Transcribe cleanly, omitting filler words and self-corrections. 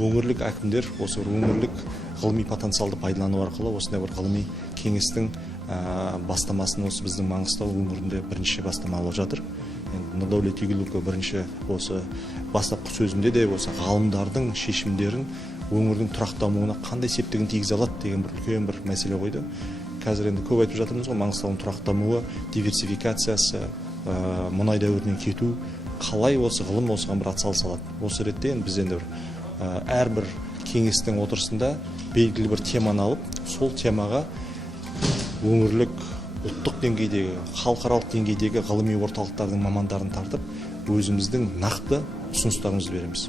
өңірлік әкімдер осы өңірлік ғылыми потенциалды пайдалану арқылы осындай бір ғылыми кеңестің бастамасын осы біздің Маңғыстау өңірінде бірінші бастама алып жатыр. Нұрдәулет Игіліков бірінші осы бастапқы сөзінде де осы ғалымдардың шешімдерін өңірдің тұрақты дамуына қандай септігін тигізе алады деген бір үлкен бір мәселе қойды. Қазір енді көп айтып жатырмыз ғой, Маңғыстаудың тұрақты дамуы, диверсификациясы, мұнай дәуірінен кету, қалай осы ғылым осыған бір атсалыса алады. Осы ретте біз енді әрбір кеңестің отырысында белгілі бір теманы алып, сол темаға өңірлік, ұлттық деңгейдегі, халықаралық деңгейдегі ғылыми орталықтардың мамандарын тартып, өзіміздің нақты ұсыныстарымызды береміз.